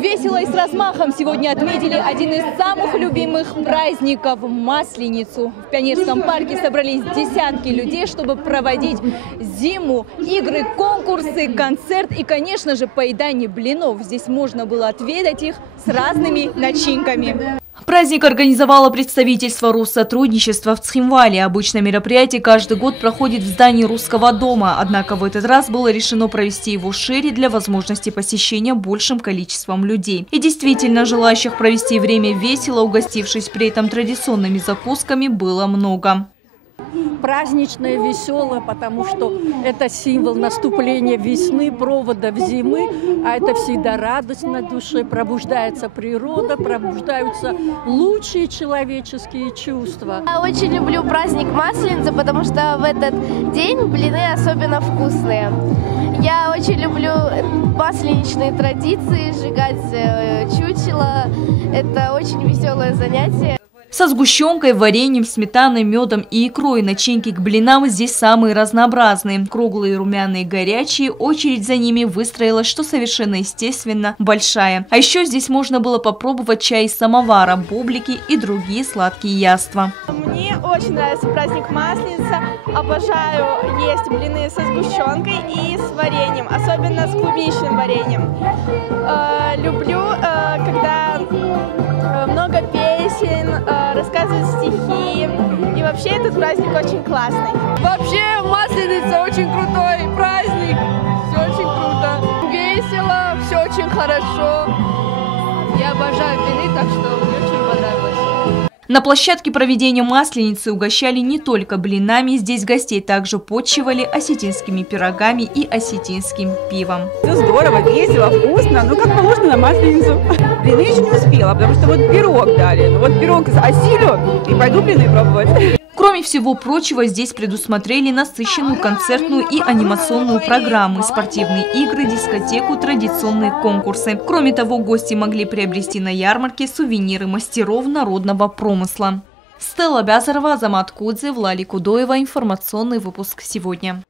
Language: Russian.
Весело и с размахом сегодня отметили один из самых любимых праздников – Масленицу. В Пионерском парке собрались десятки людей, чтобы проводить зиму, игры, конкурсы, концерт и, конечно же, поедание блинов. Здесь можно было отведать их с разными начинками. Праздник организовало представительство Россотрудничества в Цхинвале. Обычно мероприятие каждый год проходит в здании Русского дома. Однако в этот раз было решено провести его шире для возможности посещения большим количеством людей. И действительно, желающих провести время весело, угостившись при этом традиционными закусками, было много. Праздничное, веселое, потому что это символ наступления весны, проводов зимы, а это всегда радость на душе, пробуждается природа, пробуждаются лучшие человеческие чувства. Я очень люблю праздник Масленицы, потому что в этот день блины особенно вкусные. Я очень люблю масленичные традиции, сжигать чучело. Это очень веселое занятие. Со сгущенкой, вареньем, сметаной, медом и икрой начинки к блинам здесь самые разнообразные. Круглые, румяные, горячие. Очередь за ними выстроилась, что совершенно естественно, большая. А еще здесь можно было попробовать чай из самовара, бублики и другие сладкие яства. Мне очень нравится праздник Масленица. Обожаю есть блины со сгущенкой и с вареньем, особенно с клубничным вареньем. Люблю, когда много песен, рассказывают стихи. И вообще этот праздник очень классный. Вообще Масленица очень крутой праздник. Все очень круто. Весело, все очень хорошо. Я обожаю блины, так что мне очень понравилось. На площадке проведения Масленицы угощали не только блинами, здесь гостей также почивали осетинскими пирогами и осетинским пивом. Все здорово, весело, вкусно, ну как положено на Масленицу. Блины еще не успела, потому что вот пирог дали. Ну вот пирог осилю и пойду блины пробовать. Кроме всего прочего, здесь предусмотрели насыщенную концертную и анимационную программы, спортивные игры, дискотеку, традиционные конкурсы. Кроме того, гости могли приобрести на ярмарке сувениры мастеров народного промысла. Стелла Бязарова, Азамат Кудзе, Влали Кудоева. Информационный выпуск сегодня.